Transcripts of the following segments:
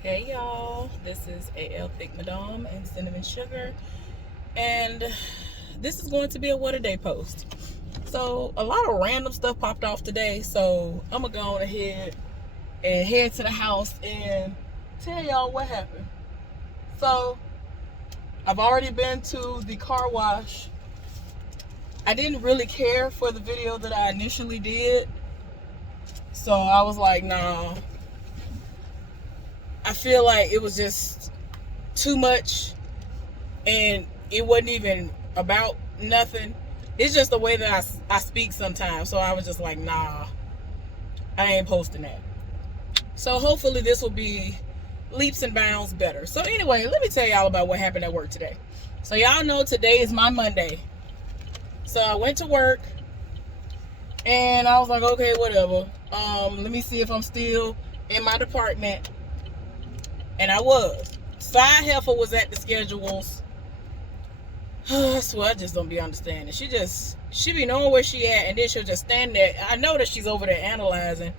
Hey y'all, this is AL Thick Madame and Cinnamon Sugar, and this is going to be a what a day post. So, a lot of random stuff popped off today, so I'm gonna go on ahead and head to the house and tell y'all what happened. So, I've already been to the car wash. I didn't really care for the video that I initially did, so I was like, nah. I feel like it was just too much and it wasn't even about nothing. It's just the way that I speak sometimes. So I was just like, nah, I ain't posting that. So hopefully this will be leaps and bounds better. So anyway, let me tell y'all about what happened at work today. So y'all know today is my Monday. So I went to work and I was like, okay, whatever. Let me see if I'm still in my department. And I was. Side Heifer was at the schedules. I swear, I just don't be understanding. She be knowing where she at, and then she'll just stand there. I know that she's over there analyzing,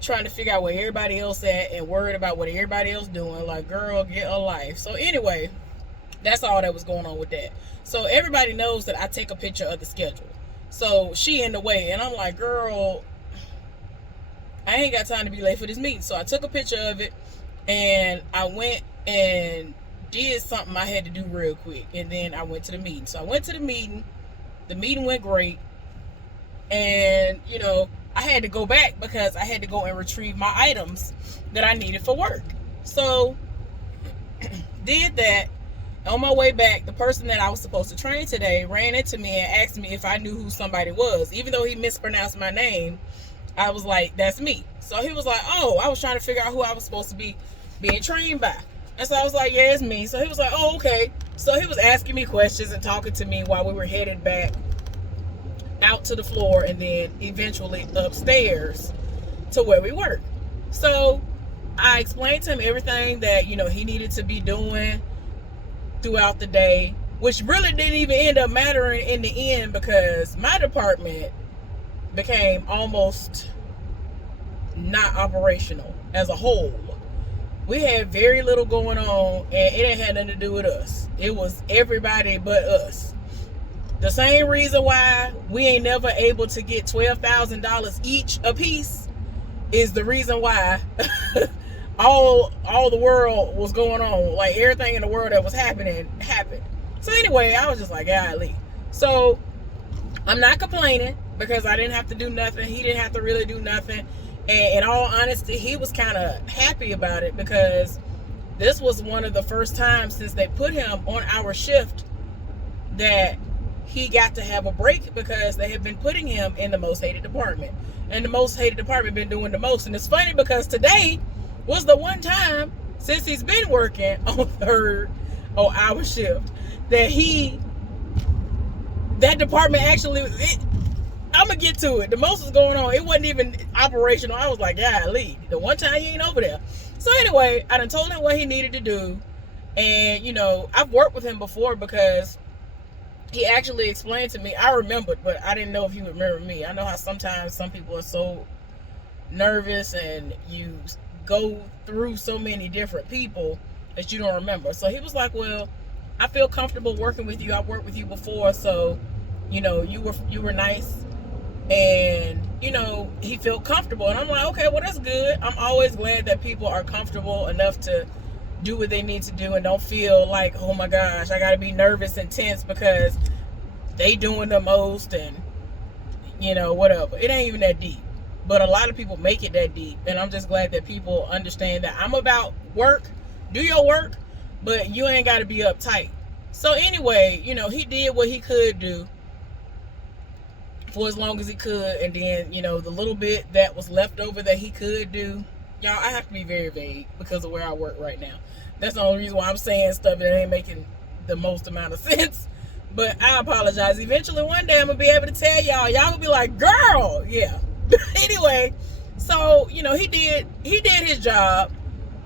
trying to figure out where everybody else at, and worried about what everybody else doing. Like, girl, get a life. So anyway, that's all that was going on with that. So everybody knows that I take a picture of the schedule. So she in the way, and I'm like, girl, I ain't got time to be late for this meeting. So I took a picture of it, and I went and did something I had to do real quick, and then I went to the meeting. So I went to the meeting. The meeting went great, and I had to go back because I had to go and retrieve my items that I needed for work. So did that. On my way back, the person that I was supposed to train today ran into me and asked me if I knew who somebody was. Even though he mispronounced my name, I was like, that's me. So he was like, oh, I was trying to figure out who I was supposed to be being trained by. And so I was like, yeah, it's me. So he was like, oh, okay. So he was asking me questions and talking to me while we were headed back out to the floor and then eventually upstairs to where we work. So I explained to him everything that, he needed to be doing throughout the day, which really didn't even end up mattering in the end because my department became almost not operational as a whole. We had very little going on, and it ain't had nothing to do with us. It was everybody but us. The same reason why we ain't never able to get $12,000 each a piece is the reason why all the world was going on. Like, everything in the world that was happening happened. So anyway, I was just like, golly. So I'm not complaining because I didn't have to do nothing. He didn't have to really do nothing. And in all honesty, he was kind of happy about it because this was one of the first times since they put him on our shift that he got to have a break because they have been putting him in the most hated department. And the most hated department been doing the most. And it's funny because today was the one time since he's been working on our shift that department actually, I'm gonna get to it. The most was going on. It wasn't even operational. I was like, golly, the one time he ain't over there. So anyway, I done told him what he needed to do. And, I've worked with him before because he actually explained to me. I remembered, but I didn't know if he would remember me. I know how sometimes some people are so nervous and you go through so many different people that you don't remember. So he was like, well, I feel comfortable working with you. I've worked with you before, so, you were nice. And, he felt comfortable. And I'm like, okay, well, that's good. I'm always glad that people are comfortable enough to do what they need to do and don't feel like, oh my gosh, I got to be nervous and tense because they doing the most and, whatever. It ain't even that deep. But a lot of people make it that deep. And I'm just glad that people understand that I'm about work. Do your work, but you ain't got to be uptight. So anyway, he did what he could do for as long as he could, and then the little bit that was left over that he could do, y'all, I have to be very vague because of where I work right now. That's the only reason why I'm saying stuff that ain't making the most amount of sense, but I apologize. Eventually one day I'm gonna be able to tell y'all gonna be like, girl, yeah. Anyway, so he did his job,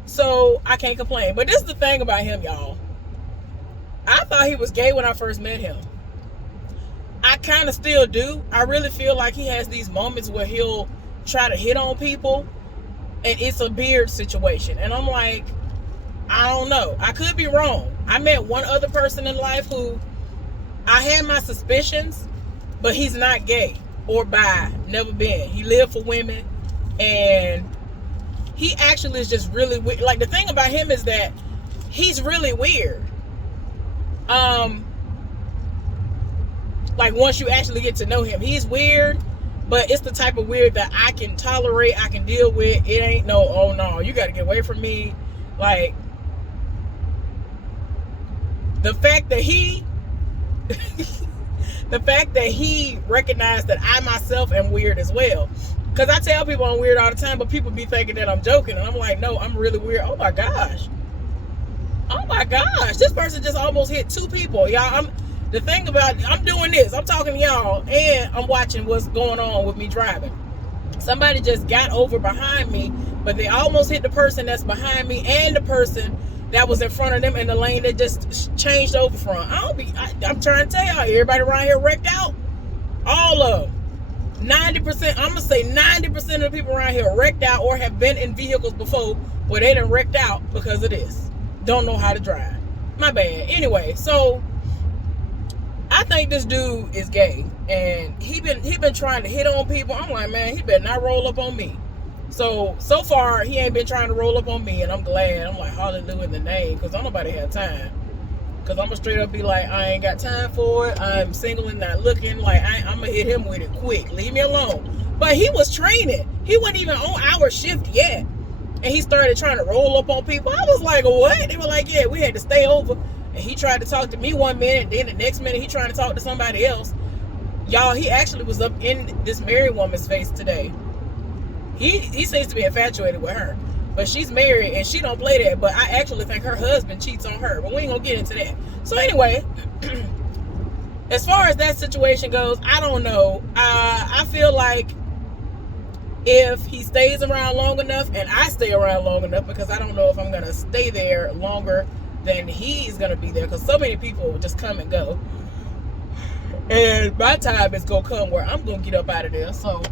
so I can't complain. But this is the thing about him, y'all. I thought he was gay when I first met him. I kind of still do. I really feel like he has these moments where he'll try to hit on people, and it's a beard situation. And I'm like, I don't know. I could be wrong. I met one other person in life who I had my suspicions, but he's not gay or bi, never been. He lived for women, and he actually is just really weird. Like, the thing about him is that he's really weird. Like, once you actually get to know him, he's weird, but it's the type of weird that I can tolerate, I can deal with. It ain't no, oh no, you got to get away from me. Like, the fact that he recognized that I myself am weird as well. Because I tell people I'm weird all the time, but people be thinking that I'm joking, and I'm like, no, I'm really weird. Oh my gosh, this person just almost hit 2 people, y'all. The thing about, I'm doing this, I'm talking to y'all, and I'm watching what's going on with me driving. Somebody just got over behind me, but they almost hit the person that's behind me and the person that was in front of them in the lane that just changed over from. I'm trying to tell y'all, everybody around here wrecked out. All of them. 90%, I'm going to say 90% of the people around here wrecked out or have been in vehicles before where they done wrecked out because of this. Don't know how to drive. My bad. Anyway, so I think this dude is gay, and he been trying to hit on people. I'm like, man, he better not roll up on me. So far, he ain't been trying to roll up on me, and I'm glad. I'm like, hallelujah in the name, because don't nobody have time. Because I'm going to straight up be like, I ain't got time for it. I'm single and not looking. Like, I'm going to hit him with it quick. Leave me alone. But he was training. He wasn't even on our shift yet. And he started trying to roll up on people. I was like, what? They were like, yeah, we had to stay over. And he tried to talk to me one minute. Then the next minute, he trying to talk to somebody else. Y'all, he actually was up in this married woman's face today. He seems to be infatuated with her. But she's married and she don't play that. But I actually think her husband cheats on her. But we ain't gonna get into that. So anyway, as far as that situation goes, I don't know. I feel like if he stays around long enough and I stay around long enough, because I don't know if I'm gonna stay there longer than he's gonna be there, because so many people just come and go. And my time is gonna come where I'm gonna get up out of there. So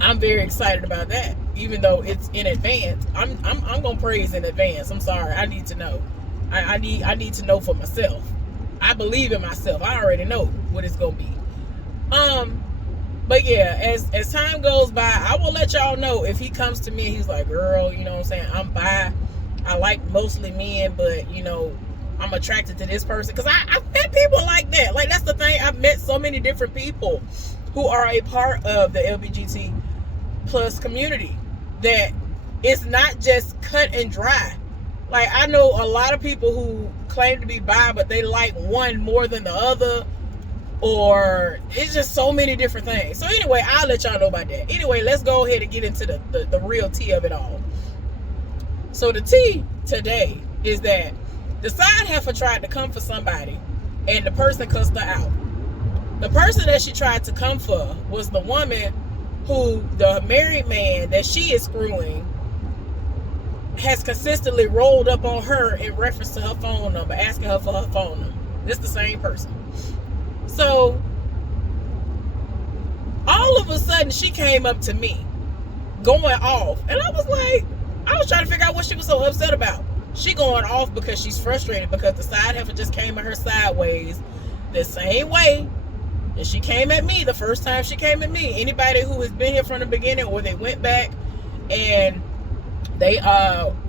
I'm very excited about that, even though it's in advance. I'm gonna praise in advance. I'm sorry. I need to know. I need to know for myself. I believe in myself. I already know what it's gonna be. But yeah, as time goes by, I will let y'all know if he comes to me and he's like, girl, you know what I'm saying, I'm bi. I like mostly men, but you know, I'm attracted to this person. Because I've met people like that. Like, that's the thing. I've met so many different people who are a part of the LGBT plus community that it's not just cut and dry. Like, I know a lot of people who claim to be bi, but they like one more than the other, or it's just so many different things. So anyway, I'll let y'all know about that. Anyway, let's go ahead and get into the real tea of it all. So the tea today is that the side heifer tried to come for somebody, and the person cussed her out. The person that she tried to come for was the woman who the married man that she is screwing has consistently rolled up on her in reference to her phone number, asking her for her phone number. It's the same person. So all of a sudden she came up to me going off, and I was trying to figure out what she was so upset about. She going off because she's frustrated because the side heifer just came at her sideways the same way that she came at me the first time she came at me. Anybody who has been here from the beginning, or they went back and they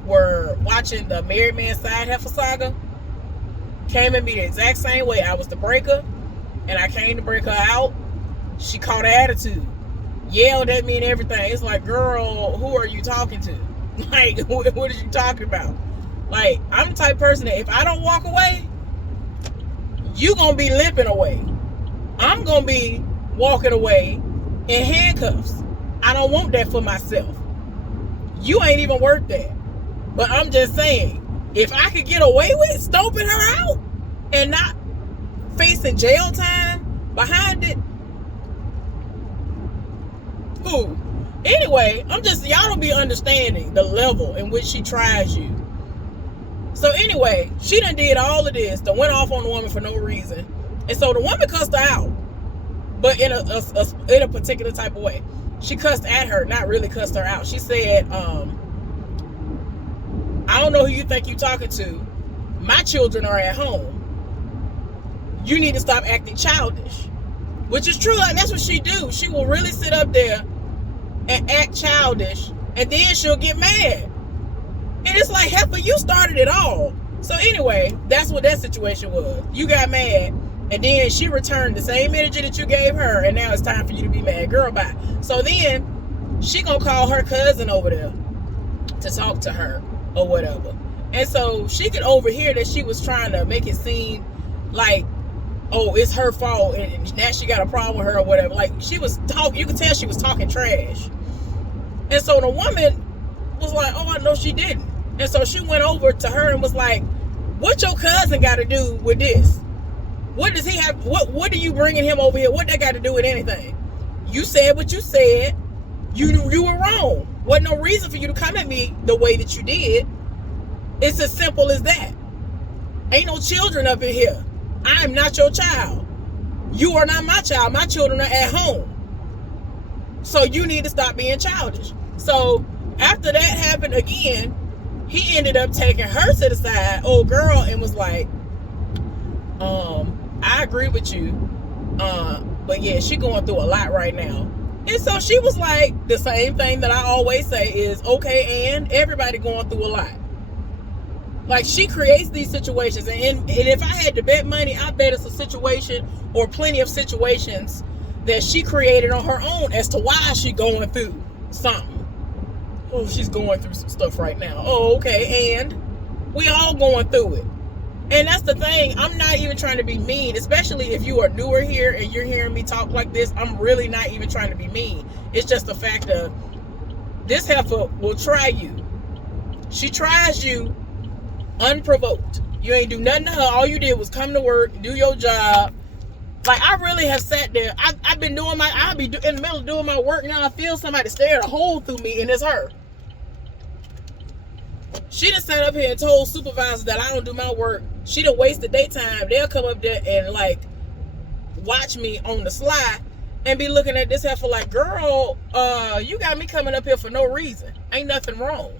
were watching the Married Man Side Heifer saga, came at me the exact same way. I was the breaker, and I came to break her out. She caught an attitude, yelled at me and everything. It's like, girl, who are you talking to? Like, what are you talking about? Like, I'm the type of person that if I don't walk away, you gonna be limping away. I'm gonna be walking away in handcuffs. I don't want that for myself. You ain't even worth that. But I'm just saying, if I could get away with stomping her out and not facing jail time behind it, who? Anyway, y'all don't be understanding the level in which she tries you. So anyway, she done did all of this, done went off on the woman for no reason. And so the woman cussed her out, but in a particular type of way. She cussed at her, not really cussed her out. She said, I'm don't know who you think you're talking to. My children are at home. You need to stop acting childish. Which is true. Like, that's what she do. She will really sit up there and act childish, and then she'll get mad. And it's like, Heifer, you started it all. So anyway, that's what that situation was. You got mad, and then she returned the same energy that you gave her, and now it's time for you to be mad. Girl, bye. So then she gonna call her cousin over there to talk to her or whatever. And so she could overhear that she was trying to make it seem like, oh, it's her fault, and now she got a problem with her or whatever. Like, she was talking, you could tell she was talking trash. And so the woman was like, oh, I know she didn't. And so she went over to her and was like, what your cousin got to do with this? What does he have? What are you bringing him over here? What that got to do with anything? You said what you said. You were wrong. Wasn't no reason for you to come at me the way that you did. It's as simple as that. Ain't no children up in here. I am not your child. You are not my child. My children are at home. So you need to stop being childish. So after that happened again, he ended up taking her to the side, old girl, and was like, I agree with you. But yeah, she going through a lot right now. And so she was like, the same thing that I always say is, okay, and everybody going through a lot. Like, she creates these situations, and if I had to bet money, I bet it's a situation or plenty of situations that she created on her own as to why she going through something. Oh, she's going through some stuff right now. Oh, okay, and we all going through it. And that's the thing. I'm not even trying to be mean, especially if you are newer here and you're hearing me talk like this. I'm really not even trying to be mean. It's just the fact of this heifer will try you. She tries you unprovoked. You ain't do nothing to her. All you did was come to work, do your job. Like, I really have sat there. I've been doing I'll be in the middle of doing my work now. I feel somebody staring a hole through me, and it's her. She done sat up here and told supervisors that I don't do my work. She done wasted their time. They'll come up there and like watch me on the slide and be looking at this heifer like, girl, you got me coming up here for no reason. Ain't nothing wrong.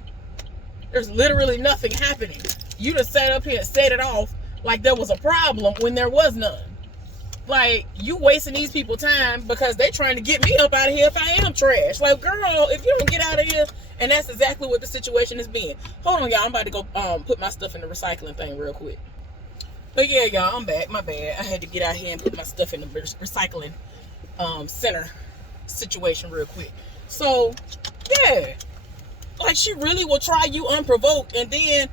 There's literally nothing happening. You done sat up here and set it off like there was a problem when there was none. Like, you wasting these people time because they trying to get me up out of here if I am trash. Like, girl, if you don't get out of here. And that's exactly what the situation has been. Hold on, y'all. I'm about to go put my stuff in the recycling thing real quick. But yeah, y'all, I'm back. My bad. I had to get out here and put my stuff in the recycling center situation real quick. So, yeah. Like, she really will try you unprovoked. And then,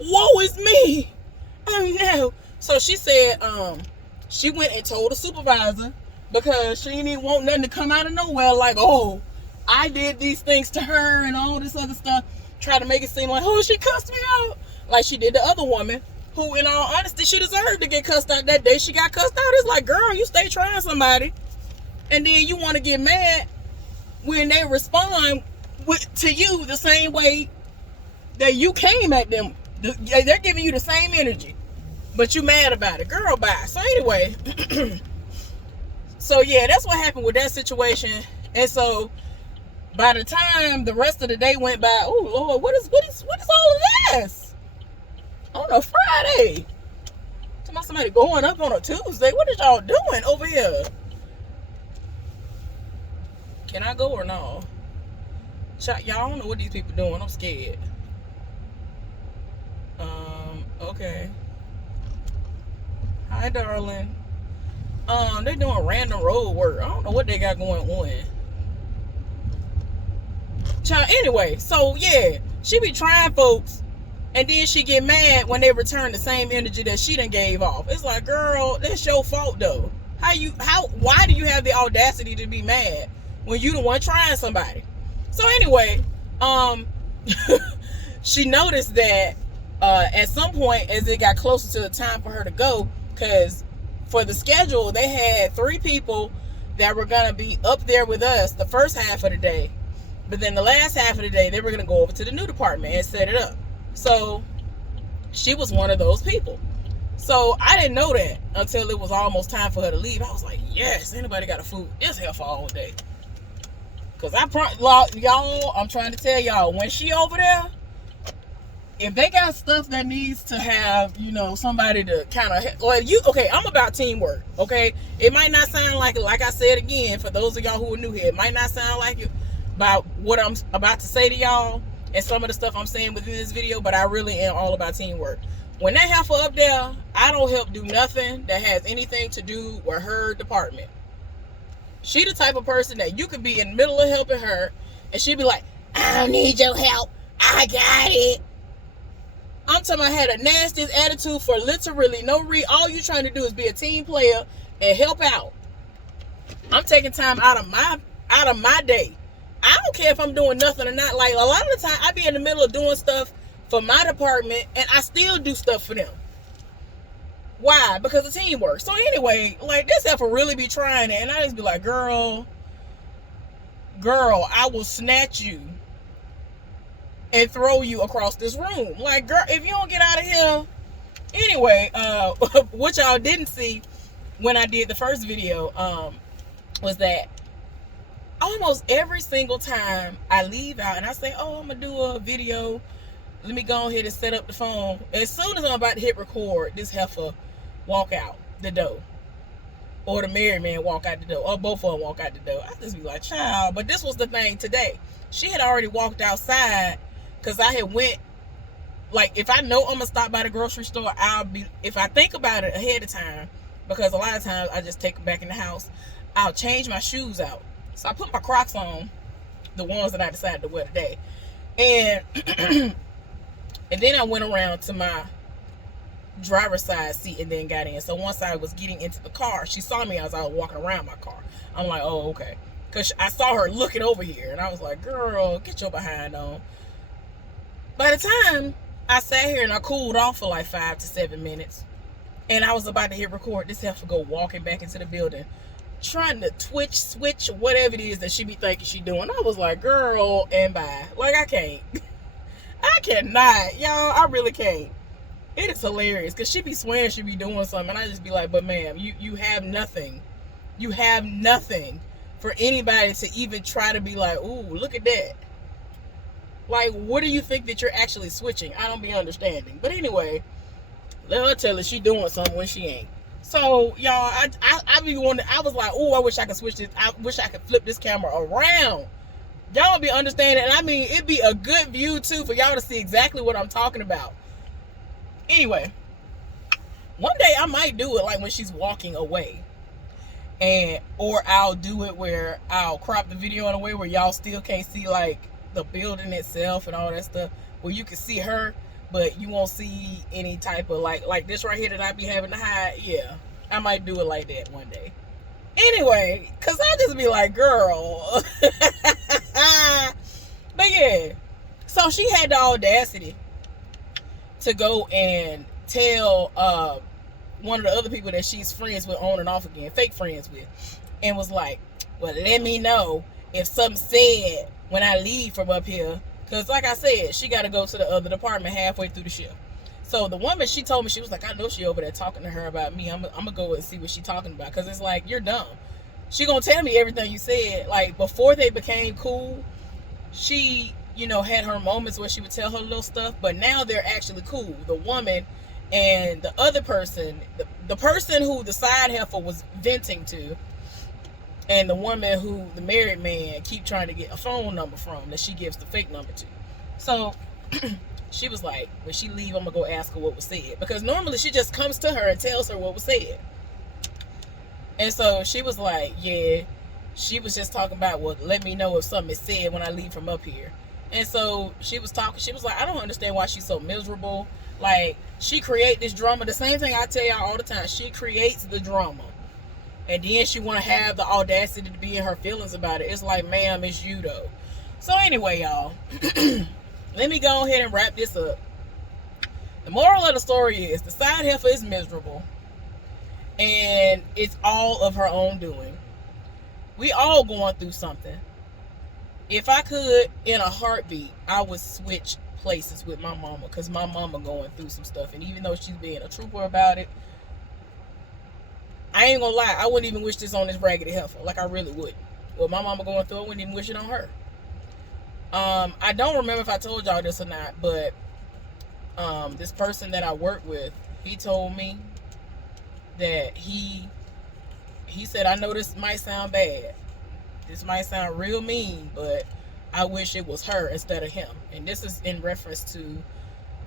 woe is me. Oh, no. So, she said she went and told the supervisor because she didn't even want nothing to come out of nowhere. Like, oh, I did these things to her and all this other stuff. Try to make it seem like, oh, she cussed me out. Like she did the other woman who, in all honesty, she deserved to get cussed out that day. She got cussed out. It's like, girl, you stay trying somebody. And then you want to get mad when they respond to you the same way that you came at them. They're giving you the same energy. But you mad about it. Girl, bye. So anyway. So yeah, that's what happened with that situation. And so by the time the rest of the day went by, oh Lord, what is all of this on a Friday? Somebody going up on a Tuesday. What is y'all doing over here? Can I go or no? Y'all don't know what these people doing. I'm scared. Okay. Hi, darling. They're doing random road work. I don't know what they got going on. Child, anyway, so yeah, she be trying folks, and then she get mad when they return the same energy that she done gave off. It's like, girl, that's your fault though. Why do you have the audacity to be mad when you the one trying somebody? So anyway, she noticed that at some point as it got closer to the time for her to go, because for the schedule they had 3 people that were gonna be up there with us the first half of the day. But then the last half of the day, they were going to go over to the new department and set it up. So she was one of those people. So I didn't know that until it was almost time for her to leave. I was like, yes, anybody got a food? It's here for all day. Because y'all, I'm trying to tell y'all, when she over there, if they got stuff that needs to have, you know, somebody to kind of, like, you, okay, I'm about teamwork, okay? It might not sound like it, like I said again, for those of y'all who are new here, it might not sound like it about what I'm about to say to y'all and some of the stuff I'm saying within this video, but I really am all about teamwork. When that heifer up there, I don't help do nothing that has anything to do with her department. She the type of person that you could be in the middle of helping her, and she'd be like, I don't need your help. I got it. I'm talking about, I had a nastiest attitude for literally no reason. All you trying to do is be a team player and help out. I'm taking time out of my day. I don't care if I'm doing nothing or not. Like, a lot of the time, I be in the middle of doing stuff for my department, and I still do stuff for them. Why? Because of teamwork. So anyway, like, this heifer really be trying it, and I just be like, girl, I will snatch you and throw you across this room. Like, girl, if you don't get out of here. Anyway, what y'all didn't see when I did the first video was that almost every single time I leave out and I say, oh, I'm gonna do a video, let me go ahead and set up the phone. As soon as I'm about to hit record, this heifer walk out the door, or the married man walk out the door, or both of them walk out the door. I just be like, child. But this was the thing today. She had already walked outside because I had went, like, if I know I'm gonna stop by the grocery store, if I think about it ahead of time, because a lot of times I just take them back in the house, I'll change my shoes out. So I put my Crocs on, the ones that I decided to wear today, and and then I went around to my driver's side seat and then got in. So once I was getting into the car, she saw me as I was walking around my car. I'm like, oh, okay, because I saw her looking over here, and I was like, girl, get your behind on. By the time I sat here and I cooled off for like 5 to 7 minutes, and I was about to hit record, this heifer go walking back into the building, trying to switch, whatever it is that she be thinking she doing. I was like, girl, and bye. Like, I can't. I cannot. Y'all, I really can't. It is hilarious, because she be swearing she be doing something, and I just be like, but ma'am, you have nothing. You have nothing for anybody to even try to be like, ooh, look at that. Like, what do you think that you're actually switching? I don't be understanding. But anyway, let her tell her she doing something when she ain't. So, y'all, I be wondering, I was like, oh, I wish I could switch this. I wish I could flip this camera around. Y'all be understanding. And I mean, it'd be a good view, too, for y'all to see exactly what I'm talking about. Anyway, one day I might do it like when she's walking away. Or I'll do it where I'll crop the video in a way where y'all still can't see, like, the building itself and all that stuff, where you can see her, but you won't see any type of like this right here that I be having to hide. Yeah, I might do it like that one day. Anyway, because I just be like, girl. But yeah, so she had the audacity to go and tell one of the other people that she's friends with on and off again, fake friends with, and was like, well, let me know if something said when I leave from up here, because like I said, she got to go to the other department halfway through the shift. So the woman, she told me, she was like, I know she over there talking to her about me. I'm gonna go and see what she talking about, because it's like, you're dumb. She gonna tell me everything you said. Like, before they became cool, she, you know, had her moments where she would tell her little stuff, but now they're actually cool. The woman and the other person, the person who the side heifer was venting to, and the woman who the married man keep trying to get a phone number from, that she gives the fake number to. So she was like, when she leave, I'm gonna go ask her what was said, because normally she just comes to her and tells her what was said. And so she was like, yeah, she was just talking about, well, let me know if something is said when I leave from up here. And so she was talking, she was like, I don't understand why she's so miserable. Like, she create this drama. The same thing I tell y'all all the time, she creates the drama. And then she want to have the audacity to be in her feelings about it. It's like, ma'am, it's you, though. So anyway, y'all, let me go ahead and wrap this up. The moral of the story is the side heifer is miserable. And it's all of her own doing. We all going through something. If I could, in a heartbeat, I would switch places with my mama, because my mama going through some stuff. And even though she's being a trooper about it, I ain't gonna lie, I wouldn't even wish this on this raggedy heifer. Like, I really wouldn't. Well, my mama going through it, I wouldn't even wish it on her. I don't remember if I told y'all this or not, but This person that I work with, he told me that he said, I know this might sound bad. This might sound real mean, but I wish it was her instead of him. And this is in reference to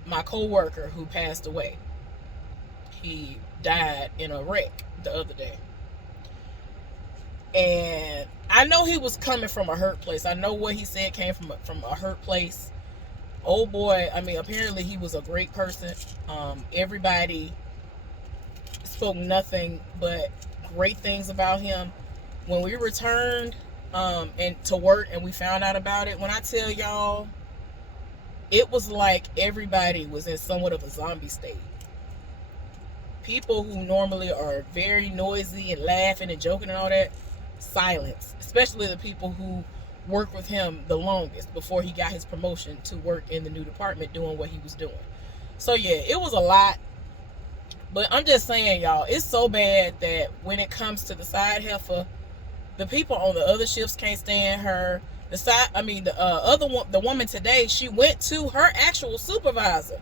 my coworker who passed away. He died in a wreck the other day. And I know he was coming from a hurt place. I know what he said came from a hurt place. Oh boy, I mean, apparently he was a great person. Everybody spoke nothing but great things about him. When we returned and to work and we found out about it, when I tell y'all, it was like everybody was in somewhat of a zombie state. People who normally are very noisy and laughing and joking and all that, silence. Especially the people who worked with him the longest before he got his promotion to work in the new department doing what he was doing. So yeah, it was a lot. But I'm just saying, y'all, it's so bad that when it comes to the side heifer, the people on the other shifts can't stand her. The woman today, she went to her actual supervisor.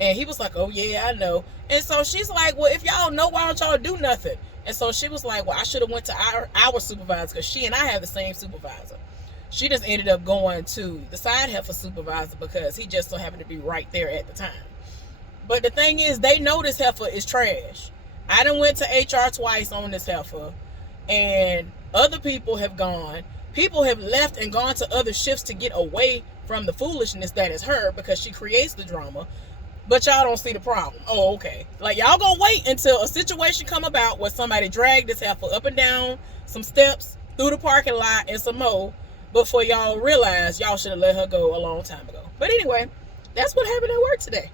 And he was like, oh yeah, I know. And so she's like, well, if y'all know, why don't y'all do nothing? And so she was like, well, I should have went to our supervisor, because she and I have the same supervisor. She just ended up going to the side heifer supervisor because he just so happened to be right there at the time. But the thing is, they know this heifer is trash. I done went to HR twice on this heifer, and other people have gone. People have left and gone to other shifts to get away from the foolishness that is her, because she creates the drama. But y'all don't see the problem. Oh, okay. Like, y'all gonna wait until a situation come about where somebody dragged this heifer up and down some steps, through the parking lot, and some more, before y'all realize y'all should have let her go a long time ago. But anyway, that's what happened at work today.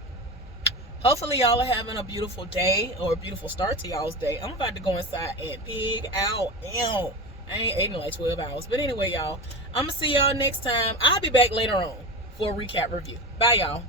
Hopefully y'all are having a beautiful day, or a beautiful start to y'all's day. I'm about to go inside and pig out. Ew. I ain't eating like 12 hours. But anyway, y'all, I'm going to see y'all next time. I'll be back later on for a recap review. Bye, y'all.